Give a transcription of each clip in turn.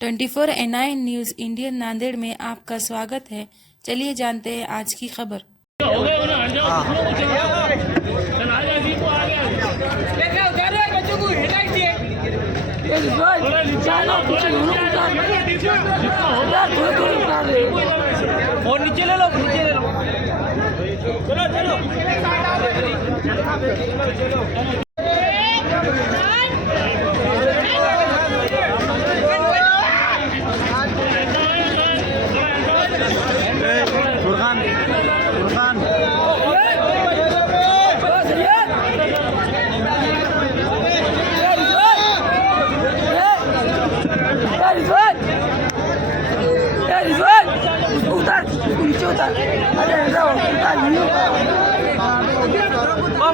24NI news Indian Nanded में आपका स्वागत है। चलिए जानते हैं आज की खबर। और नीचे ले लो, नीचे ले लो। चलो चलो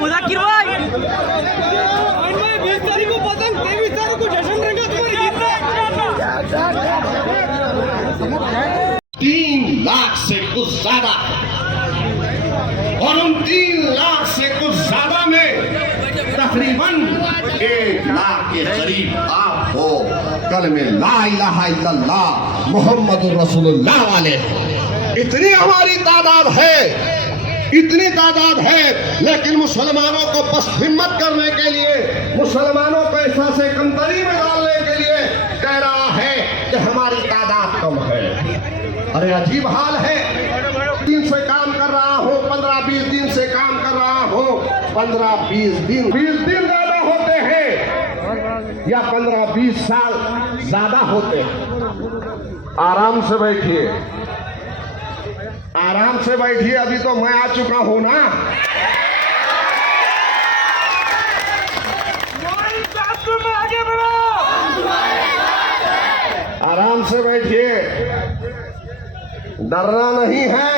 मुज़ाकिर भाई 20 तारीख को पतंग, 23 तारीख को जश्न रहेगा तुम्हारी जीत। 3 लाख से कुछ ज्यादा और उन 3 लाख से कुछ ज्यादा में तकरीबन 1 लाख के करीब आप हो कलमे ला इलाहा इल्लल्लाह मुहम्मदुर रसूलुल्लाह वाले। इतनी हमारी तादाद है, इतनी तादाद है, लेकिन मुसलमानों को बस हिम्मत करने के लिए, मुसलमानों को एहसास कमतरी में डालने के लिए कह रहा है कि हमारी तादाद कम है। अरे अजीब हाल है। 3 से काम कर रहा हूँ, 15-20 दिन से काम कर रहा हूँ, 15-20 दिन 20 दिन ज्यादा होते हैं या 15-20 साल ज्यादा होते हैं। आराम से बैठिए, आराम से बैठिए, अभी तो मैं आ चुका हूं ना। आगे बढ़ो, आराम से बैठिए, डरना नहीं है,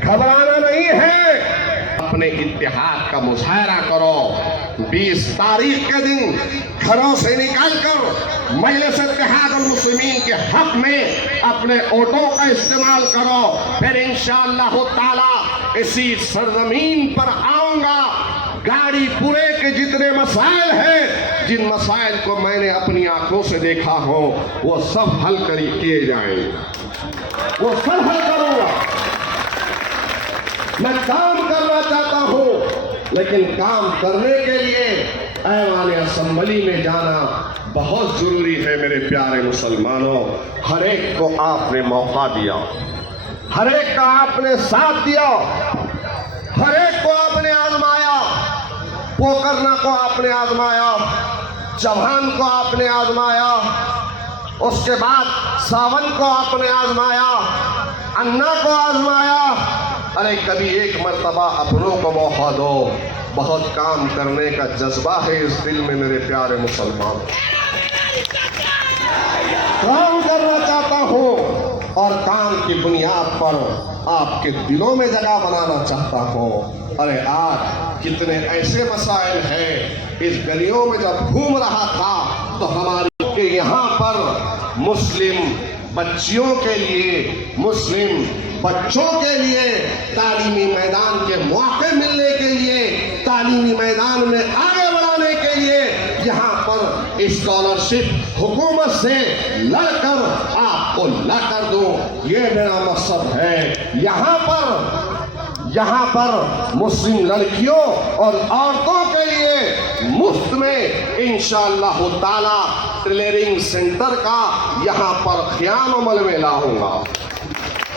घबराना नहीं है। अपने इत्तेहाद का मुजाहरा करो। 20 तारीख के दिन घरों से निकलकर मजलिस इत्तेहादुल मुस्लिमीन के हक में अपने वोटों का इस्तेमाल करो। फिर इंशाअल्लाह ताला इसी सरजमीन पर आऊंगा। गाड़ी पूरे के जितने मसाइल हैं, जिन मसाइल को मैंने अपनी आंखों से देखा हो, वो सब हल किए जाएंगे, वो सब हल करूंगा। मैं काम करना चाहता हूं, लेकिन काम करने के लिए ऐवान असेंबली में जाना बहुत जरूरी है। मेरे प्यारे मुसलमानों, हर एक को आपने मौका दिया, हर एक का आपने साथ दिया, हर एक को आपने आजमाया। पोकरना को आपने आजमाया, चौहान को आपने आजमाया, उसके बाद सावन को आपने आजमाया, अन्ना को आजमाया। अरे कभी एक मर्तबा अपनों को मौका दो। बहुत काम करने का जज्बा है इस दिल में मेरे प्यारे मुसलमान। काम करना चाहता हूँ और काम की बुनियाद पर आपके दिलों में जगह बनाना चाहता हूँ। अरे आज कितने ऐसे मसाइल हैं। इस गलियों में जब घूम रहा था तो हमारे यहाँ पर मुस्लिम बच्चियों के लिए, मुस्लिम बच्चों के लिए तालीमी मैदान के मौके मिलने के लिए, तालीमी मैदान में आगे बढ़ाने के लिए यहाँ पर स्कॉलरशिप हुकूमत से लड़कर आपको लाकर दो, ये मेरा मकसद है। यहाँ पर मुस्लिम लड़कियों और औरतों के लिए मुफ्त में इंशाअल्लाह ताला टेलरिंग सेंटर का यहाँ पर क़याम अमल में लाऊंगा।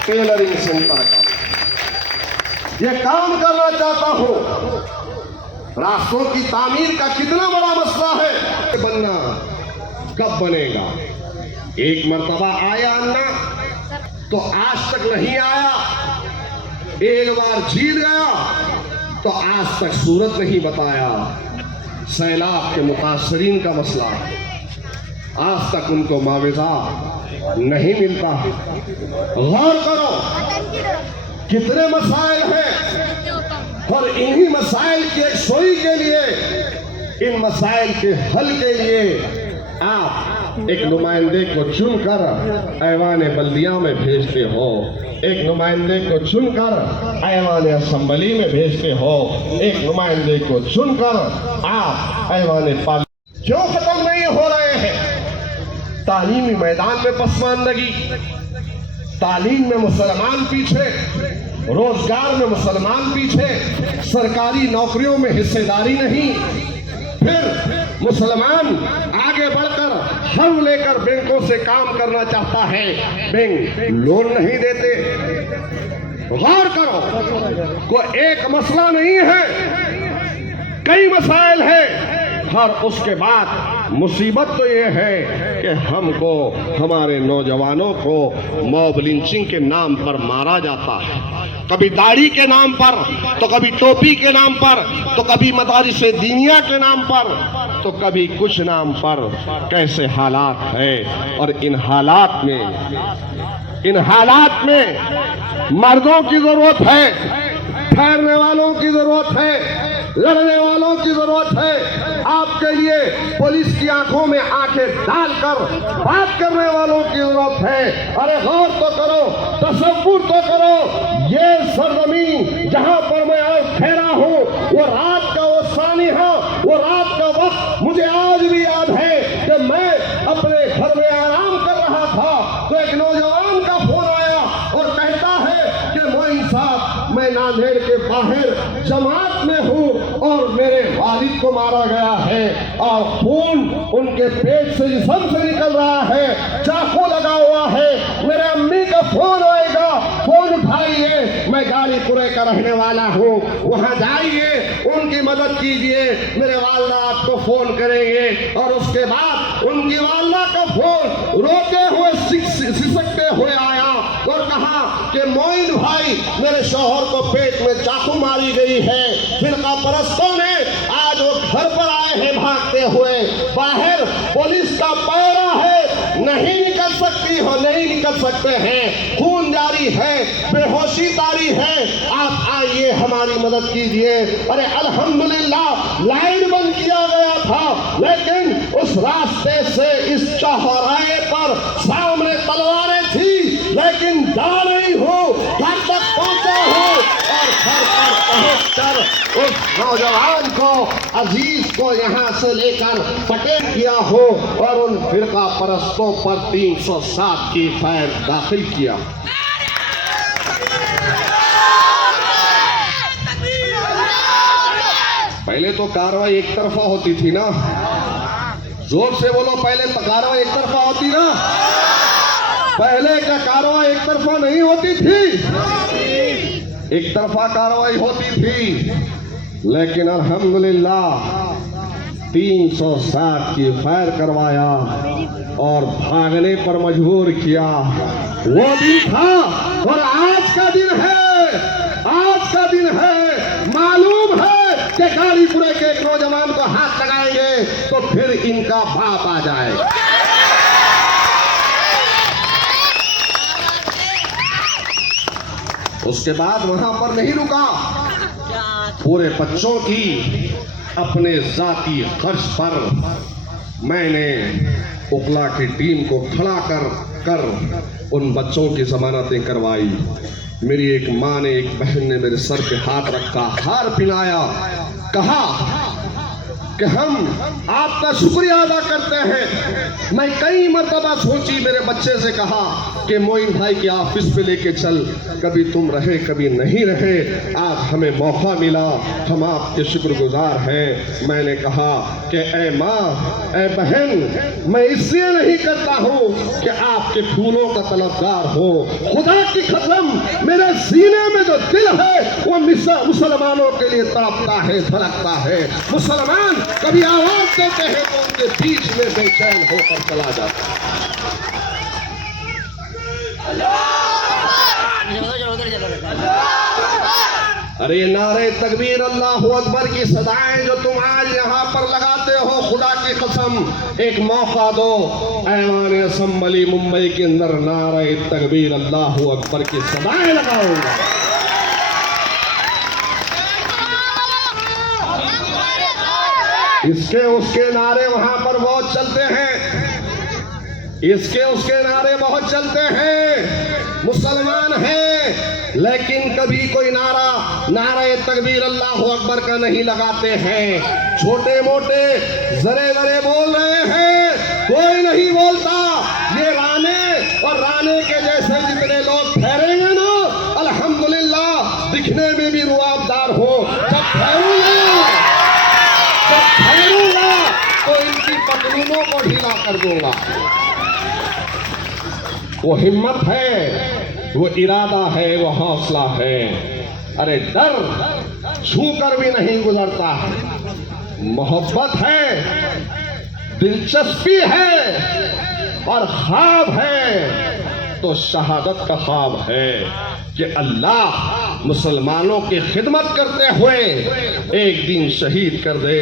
टेलरिंग सेंटर का ये काम करना चाहता हूँ। रास्तों की तामीर का कितना बड़ा मसला है, बनना कब बनेगा? एक मर्तबा आया अन्ना तो आज तक नहीं आया, एक बार जीत गया तो आज तक सूरत नहीं बताया। सैलाब के मुतासरीन का मसला, आज तक उनको मुआवजा नहीं मिलता। गौर करो कितने मसाइल हैं और इन्हीं मसाइल की यकसुई के लिए, इन मसाइल के हल के लिए आप एक नुमाइंदे को चुनकर ऐवान बल्दिया में भेजते हो, एक नुमाइंदे को चुनकर ऐवान असेंबली में भेजते हो, एक नुमाइंदे को चुनकर आप ऐवान पार्लियामेंट क्यों खत्म नहीं हो रहे हैं? तालीमी मैदान में पसमानदगी, तालीम में मुसलमान पीछे, रोजगार में मुसलमान पीछे, सरकारी नौकरियों में हिस्सेदारी नहीं। फिर मुसलमान आगे बढ़कर हल लेकर बैंकों से काम करना चाहता है, बैंक लोन नहीं देते। गौर करो, कोई एक मसला नहीं है, कई मसाइल है। और उसके बाद मुसीबत तो ये है कि हमको, हमारे नौजवानों को मॉब लिंचिंग के नाम पर मारा जाता है। कभी दाढ़ी के नाम पर, तो कभी टोपी के नाम पर, तो कभी मदारिस दीनिया के नाम पर, तो कभी कुछ नाम पर। कैसे हालात है। और इन हालात में मर्दों की जरूरत है, ठहरने वालों की जरूरत है, लड़ने वालों की जरूरत है। आपके लिए पुलिस की आंखों में आंखें डालकर बात करने वालों की जरूरत है। अरे गौर तो करो, तसव्वुर तो करो, ये सरजमीन जहां पर मैं आज ठहरा हूं, वो रात का वो सानिहा, वो रात का वक्त मुझे आज भी याद है कि मैं अपने घर में आराम कर रहा था, तो एक नौजवान का फोन आया और कहता है कि मोइन साहब, मैं नांदेड़ के बाहर जमात में हूँ और मेरे वालिद को मारा गया है और खून उनके पेट से जिस्म से निकल रहा है, चाकू लगा हुआ है। मेरे अम्मी का फोन आएगा, फोन उठाइए, मैं गाजीपुर का रहने वाला हूँ, वहाँ जाइए, उनकी मदद कीजिए, मेरे वालदा आपको फोन करेंगे। और उसके बाद उनकी वालदा का फोन रोते हुए सिसकते हुए आया और कहा कि मोइन भाई, मेरे शौहर को पेट में चाकू मारी गई है। फिरका परस्तों ने आज वो घर पर आए हैं भागते हुए, बाहर पुलिस का पहरा है, नहीं निकल सकती हो, नहीं निकल सकते हैं, खून जारी है, बेहोशी तारी है, आप आइए, हमारी मदद कीजिए। अरे अल्हम्दुलिल्लाह लाइन बंद किया गया था, लेकिन उस रास्ते से इस चौराहे पर सामने तलवारें थी, लेकिन जा रही हो, घर तक पहुंचा हो और घर पर पहुंचकर उस नौजवान को, अजीज को यहाँ से लेकर पटेल किया हो और उन फिरका परस्तों पर 307 की फैर दाखिल किया। पहले तो कार्रवाई एक तरफा होती थी ना, जोर से बोलो, पहले तो कार्रवाई एक तरफा होती ना, पहले क्या कार्रवाई एक तरफा नहीं होती थी, एक तरफा कार्रवाई होती थी। लेकिन अल्हम्दुलिल्लाह 307 की फायर करवाया और भागने पर मजबूर किया। वो दिन था और आज का दिन है, आज का दिन है। मालूम है कि गाजीपुर के एक नौजवान को हाथ लगाएंगे तो फिर इनका बाप आ जाएगा। उसके बाद वहां पर नहीं रुका, पूरे बच्चों की अपने जाती खर्च पर मैंने उकला की टीम को खड़ा कर उन बच्चों की जमानतें करवाई। मेरी एक माँ ने, एक बहन ने मेरे सर पे हाथ रखा, हार पिलाया, कहा कि हम आपका शुक्रिया अदा करते हैं। मैं कई मर्तबा सोची, मेरे बच्चे से कहा कि मोइन भाई के ऑफिस पे लेके चल, कभी तुम रहे कभी नहीं रहे, आज हमें मौका मिला, हम आपके शुक्रगुजार हैं। मैंने कहा कि ए माँ, ए बहन, मैं इसलिए नहीं करता हूँ कि आपके फूलों का तलबगार हो, खुदा की कसम मेरे सीने में जो दिल है वो मुसलमानों के लिए तड़पता है, धड़कता है। मुसलमान कभी आवाज देते हैं तो उनके बीच में बेचैन होकर चला जाता है। अरे नारे तकबीर अल्लाहु अकबर की सदाएं जो तुम आज यहाँ पर लगाते हो, खुदा की कसम एक मौका दो, ऐवान असम्बली मुंबई के अंदर नारे तकबीर अल्लाहु अकबर की सदाएं लगाऊंगा। इसके उसके नारे वहां पर बहुत चलते हैं, इसके उसके नारे बहुत चलते हैं, मुसलमान हैं, लेकिन कभी कोई नारे तकबीर अल्लाहु अकबर का नहीं लगाते हैं। छोटे मोटे जरे जरे बोल रहे हैं, कोई नहीं बोलता। कारखाने के जैसे जितने लोग ठहरेंगे ना, अल्हम्दुलिल्लाह दिखने में भी रुआबदार हो। जब ठहरूंगा तो इनकी पतलूनों को ढीला कर दूंगा। वो हिम्मत है, वो इरादा है, वो हौसला है। अरे डर छू कर भी नहीं गुजरता है। मोहब्बत है, दिलचस्पी है और ख्वाब है तो शहादत का ख्वाब है कि अल्लाह मुसलमानों की खिदमत करते हुए एक दिन शहीद कर दे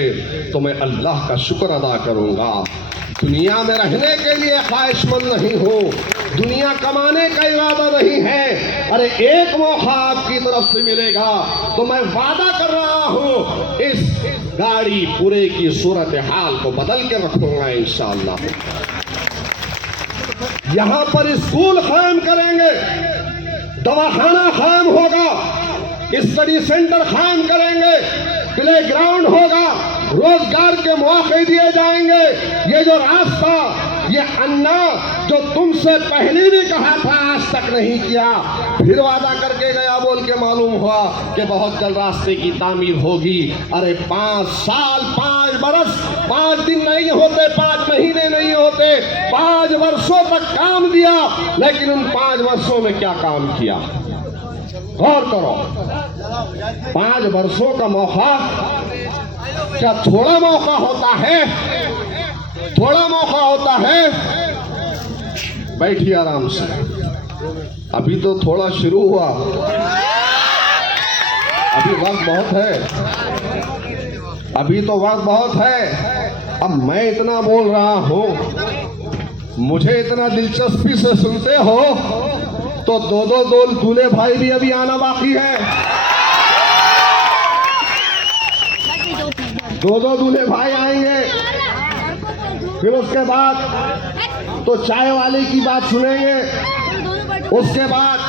तो मैं अल्लाह का शुक्र अदा करूंगा। दुनिया में रहने के लिए ख्वाहिशमंद नहीं हूँ, दुनिया कमाने का इरादा नहीं है। अरे एक मौका आपकी तरफ से मिलेगा तो मैं वादा कर रहा हूँ इस गाड़ी पूरे की सूरत हाल को बदल के रखूंगा इंशाअल्लाह। यहाँ पर स्कूल कायम करेंगे, दवाखाना कायम होगा, स्टडी सेंटर कायम करेंगे, प्ले ग्राउंड होगा, रोजगार के मौके दिए जाएंगे। ये जो रास्ता, ये अन्ना जो तुमसे पहले भी कहा था आज तक नहीं किया, फिर वादा करके गया बोल के मालूम हुआ कि बहुत जल्द रास्ते की तामीर होगी। अरे 5 साल 5 बरस 5 दिन नहीं होते, 5 महीने नहीं होते, 5 वर्षों तक काम दिया, लेकिन उन 5 वर्षों में क्या काम किया? गौर करो। 5 वर्षों का मौका क्या थोड़ा मौका होता है? थोड़ा मौका होता है? बैठिए आराम से, अभी तो थोड़ा शुरू हुआ, अभी वक्त बहुत है, अभी तो वक्त बहुत है। अब मैं इतना बोल रहा हूं, मुझे इतना दिलचस्पी से सुनते हो तो दो दूल्हे भाई भी अभी आना बाकी है। 2 दूल्हे भाई आएंगे, फिर उसके बाद तो चाय वाले की बात सुनेंगे, उसके बाद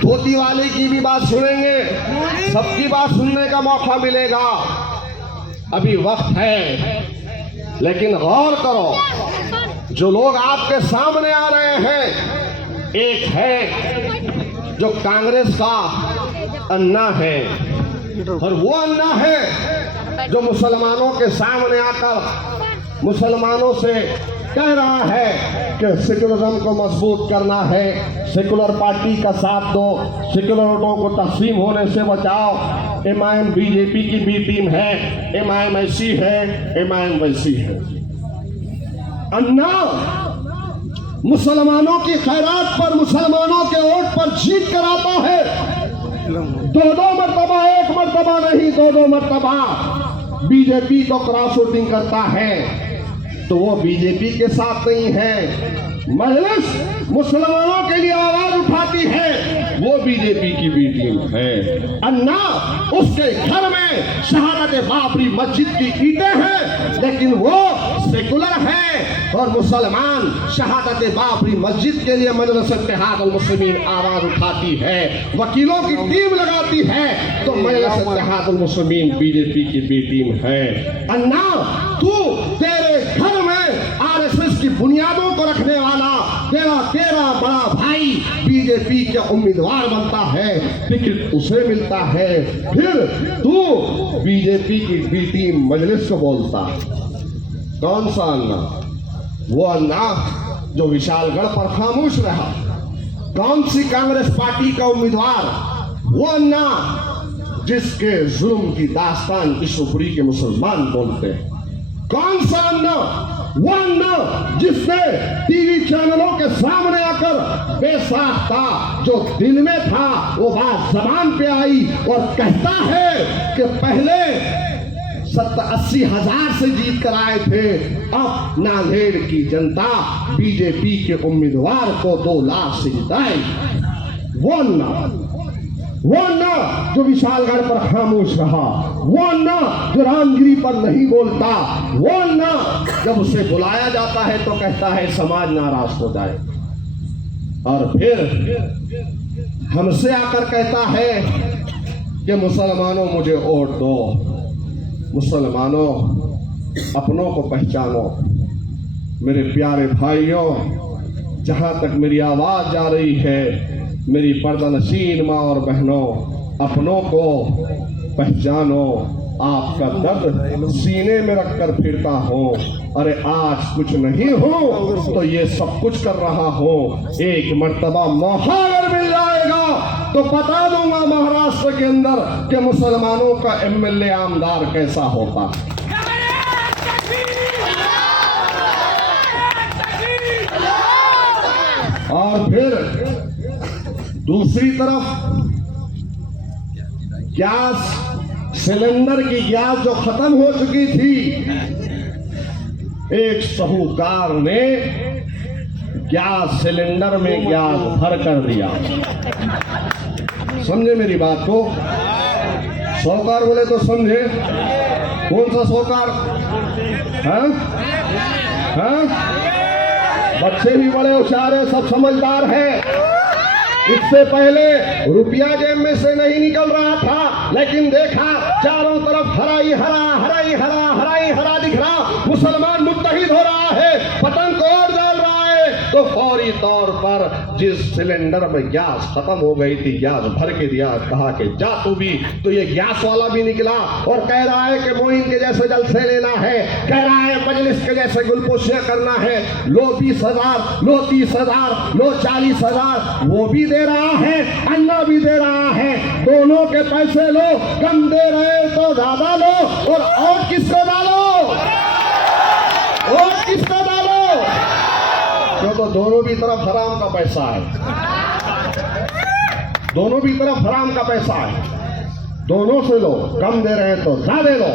धोती वाले की भी बात सुनेंगे, सबकी बात सुनने का मौका मिलेगा। अभी वक्त है, लेकिन गौर करो, जो लोग आपके सामने आ रहे हैं, एक है जो कांग्रेस का अन्ना है और वो अन्ना है जो मुसलमानों के सामने आकर मुसलमानों से कह रहा है कि सेकुलरिज्म को मजबूत करना है, सेकुलर पार्टी का साथ दो, सेकुलर वोटों को तकसीम होने से बचाओ। एमआईएम बीजेपी की बी टीम है, एमआईएम ऐसी है, एमआईएम वैसी है। अन्ना मुसलमानों की खैरात पर, मुसलमानों के वोट पर जीत कर आता है। 2 मरतबा, 1 मरतबा नहीं, 2 मरतबा बीजेपी को क्रॉस वोटिंग करता है, तो वो बीजेपी के साथ नहीं है। मजलिस मुसलमानों के लिए आवाज उठाती है, वो बीजेपी की बी टीम है। अन्ना उसके घर में शहादत बाबरी मस्जिद की ईंटें हैं, लेकिन वो सेकुलर है और मुसलमान शहादत बाबरी मस्जिद के लिए मजलिस इत्तेहाद अल मुस्लिमीन आवाज उठाती है, वकीलों की टीम लगाती है, तो मजलिस इत्तेहाद अल मुस्लिमीन बीजेपी की बी टीम है। अन्ना तू, तेरे घर में आरएसएस की बुनियादों को रखने वाला तेरा बड़ा भाई बीजेपी के उम्मीदवार बनता है, टिकट उसे मिलता है, फिर तू बीजेपी की बी टीम मजलिस को बोलता। कौन सा अन्ना? वो अन्ना जो विशालगढ़ पर खामोश रहा। कौन सी कांग्रेस पार्टी का उम्मीदवार? वो अन्ना जिसके जुल्म की दास्तान ईशुपुरी के मुसलमान बोलते हैं। कौन सा अन्ना? वो अन्ना जिसने टीवी चैनलों के सामने आकर बेसाख्ता जो दिल में था वो बात जबान पे आई और कहता है कि पहले 70-80 हजार से जीत कर आए थे, अब नांदेड़ की जनता बीजेपी के उम्मीदवार को 2 लाख से जिताए। वो अन्ना जो विशालगढ़ पर खामोश रहा, वो अन्ना जो रामगिरी पर नहीं बोलता, वो अन्ना जब उसे बुलाया जाता है तो कहता है समाज नाराज हो जाए, और फिर हमसे आकर कहता है कि मुसलमानों मुझे वोट दो, मुसलमानों अपनों को पहचानो। मेरे प्यारे भाइयों, जहां तक मेरी आवाज जा रही है, मेरी पर्दानशीन माँ और बहनों, अपनों को पहचानो। आपका दर्द सीने में रखकर फिरता हूँ। अरे आज कुछ नहीं हूँ तो ये सब कुछ कर रहा हूँ। एक मर्तबा मौका अगर मिल जाएगा तो बता दूंगा महाराष्ट्र के अंदर कि मुसलमानों का एमएलए आमदार कैसा होता। और फिर दूसरी तरफ गैस सिलेंडर की गैस जो खत्म हो चुकी थी, एक साहूकार ने गैस सिलेंडर में गैस भर कर दिया। समझे मेरी बात को? साहूकार बोले तो समझे। कौन सा साहूकार? हैं? बच्चे भी बड़े होशियार हैं, सब समझदार हैं। इससे पहले रुपया जेब में से नहीं निकल रहा था, लेकिन देखा चारों तरफ हरा ही हरा दिख रहा। मुसलमान मुत्तहिद हो रहा है, पतंग को और डाल रहा है। तो फौरी तौर पर जिस सिलेंडर में गैस खत्म हो गई थी, गैस भर के दिया। कहा कि जा तू भी। तो ये गैस वाला भी निकला और कह रहा है कि मोइन के जैसे जलसे लेना है, कह रहा है मजलिस के जैसे गुलपोशियां करना है। लो 20,000, लो 30,000, लो 40,000, वो भी दे रहा है, अन्ना भी दे रहा है। दोनों के पैसे लो, कम दे रहे तो ज्यादा लो। और किसको डालो? और किसको डालो? क्यों? तो दोनों भी तरफ हराम का पैसा है, दोनों भी तरफ हराम का पैसा है। दोनों से लो, कम दे रहे हैं तो ज्यादा लो,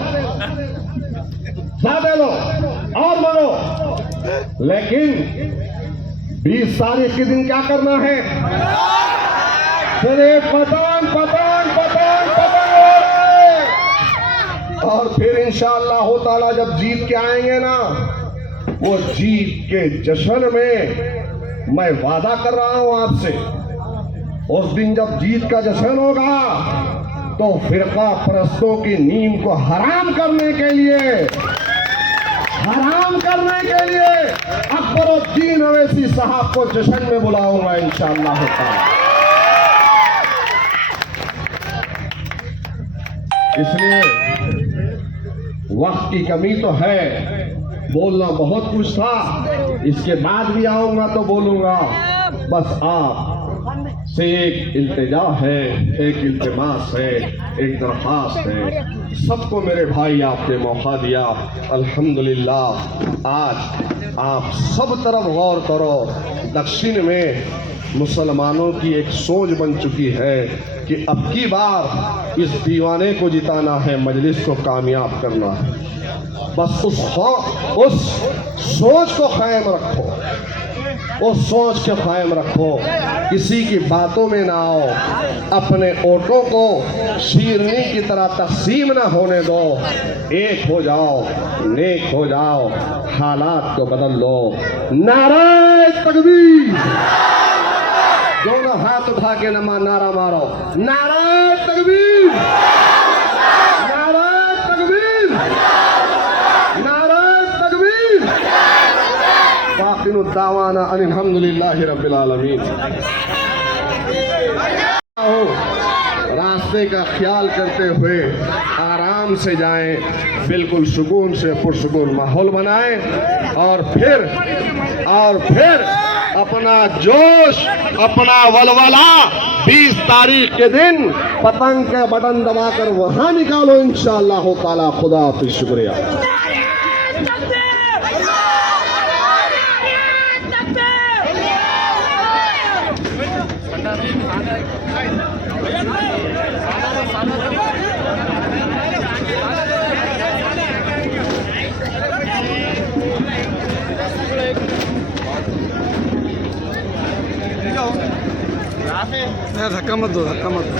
ज्यादा लो और बढ़ो। लेकिन 20 तारीख के दिन क्या करना है? फिर पतंग पतंग पतंग पतंग। और फिर इंशाअल्लाह ताला जब जीत के आएंगे ना, वो जीत के जश्न में मैं वादा कर रहा हूं आपसे, उस दिन जब जीत का जश्न होगा तो फिरका परस्तों की नींद को हराम करने के लिए अकबरुद्दीन अवैसी साहब को जश्न में बुलाऊंगा इंशाअल्लाह ताला। इसलिए वक्त की कमी तो है, बोलना बहुत कुछ था, इसके बाद भी आऊंगा तो बोलूंगा। बस आप से एक इल्तिजा है, एक इल्तिमास है, एक दरख्वास्त है। सबको मेरे भाई आपने मौका दिया, अल्हम्दुलिल्लाह। आज आप सब तरफ गौर करो, दक्षिण में मुसलमानों की एक सोच बन चुकी है कि अब की बार इस दीवाने को जिताना है, मजलिस को कामयाब करना है। बस उस सोच को कायम रखो, उस सोच को कायम रखो। किसी की बातों में ना आओ, अपने ओटों को शीरनी की तरह तकसीम ना होने दो। एक हो जाओ, नेक हो जाओ, हालात को बदल लो। नारे तकबीर, दोनों हाथ उठा के नारा मारो, नारे तकबीर, नारे तकबीर, नारे तकबीर। बाक़िनु दावाना अल्हम्दुलिल्लाहि रब्बिल आलमीन। रास्ते का ख्याल करते हुए आराम से जाएं, बिल्कुल सुकून से पुरसुकून माहौल बनाएं। और फिर अपना जोश, अपना वलवला 20 तारीख के दिन पतंग के बटन दबाकर वहां निकालो इंशाअल्लाह ताला। खुदा हाफिज़, शुक्रिया। धक्का मत दो, धक्का मत दो।